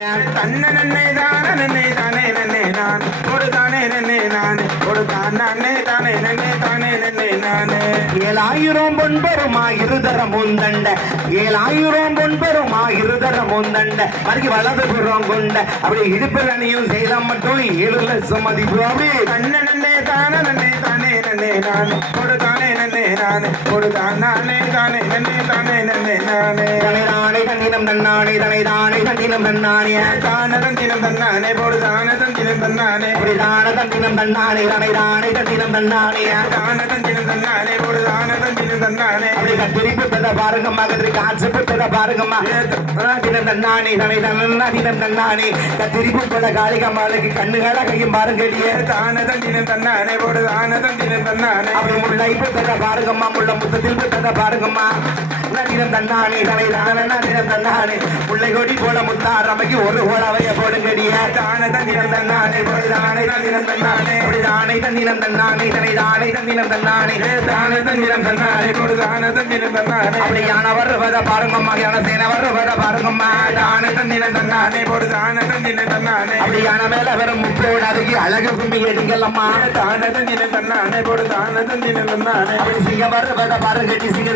தன்ன நன்னே தான நன்னே தானே நன்னே நான் ஒரு தானே நன்னே நான் ஒரு தான் நன்னே தானே நன்னே தானே நன்னே நானே 7000 பொன்பெருமா இருதரம் முந்தண்ட 7000 பொன்பெருமா இருதரம் முந்தண்ட மறுக்கி வலது புறம் கொண்ட அப்படி இடுப்பில் அணியும் செய்தால் மட்டும் 7 லட்சம் மதிப்பு அப்படி தன்ன நன்னே தான நன்னே தானே நன்னே நான் ஒரு தானே நன்னே நான் ஒரு தான் நானே தானே நன்னே தானே நன்னே நானே தனை தானே தன்னினம் தன்னானே தனை தானே தன்னினம் தன்னானே தான தந்தினம் தன்னானே போடு தான தந்தினம் தன்னானே அப்படி தான தன்னினம் தன்னானே தனை தானே தன்னினம் தன்னானே தான தந்தினம் தன்னானே போடு தான தந்தினம் தன்னானே அப்படி கத்திரிப்பு பெற பாருங்கம்மா கத்திரி காசு பெற பாருங்கம்மா தினம் தன்னானே தனை தன்னினம் தன்னானே கத்திரிப்பு பெற காளிகம்மாளுக்கு கண்ணுகள கையும் பாருங்கடியே தான தந்தினம் தன்னானே போடு தான தந்தினம் தன்னானே அப்படி முல்லை பெற பாருங்கம்மா முள்ள முத்தத்தில் பெற பாருங்கம்மா தினம் தன்னானே தனை தான தினம் தன்னானே முல்லை கொடி போல முத்தாரமைக்கு ஒரு கோலவைய போடுங்கடிய தான தந்தினம் தன்னானே போடு தானே தந்தினம் தன்னானே அப்படி தானே தன்னினம் தன்னானே தனை தானே தன்னினம் தன்னானே தான தந்தினம் தன்னானே போடு தான தந்தினம் தன்னானே அப்படி யான வர்றத பாருங்கம்மா யான சேன வர்றத பாருங்கம்மா தானே தன்னினம் தன்னானே போடு தான தந்தினம் தன்னானே அப்படி யான மேல வெறும் முப்போடு அதுக்கு அழகு கும்பி எடுங்கல்லம்மா தான தந்தினம் தன்னானே போடு தான தந்தினம் தன்னானே அப்படி சிங்க வர்றத பாருங்க சிங்க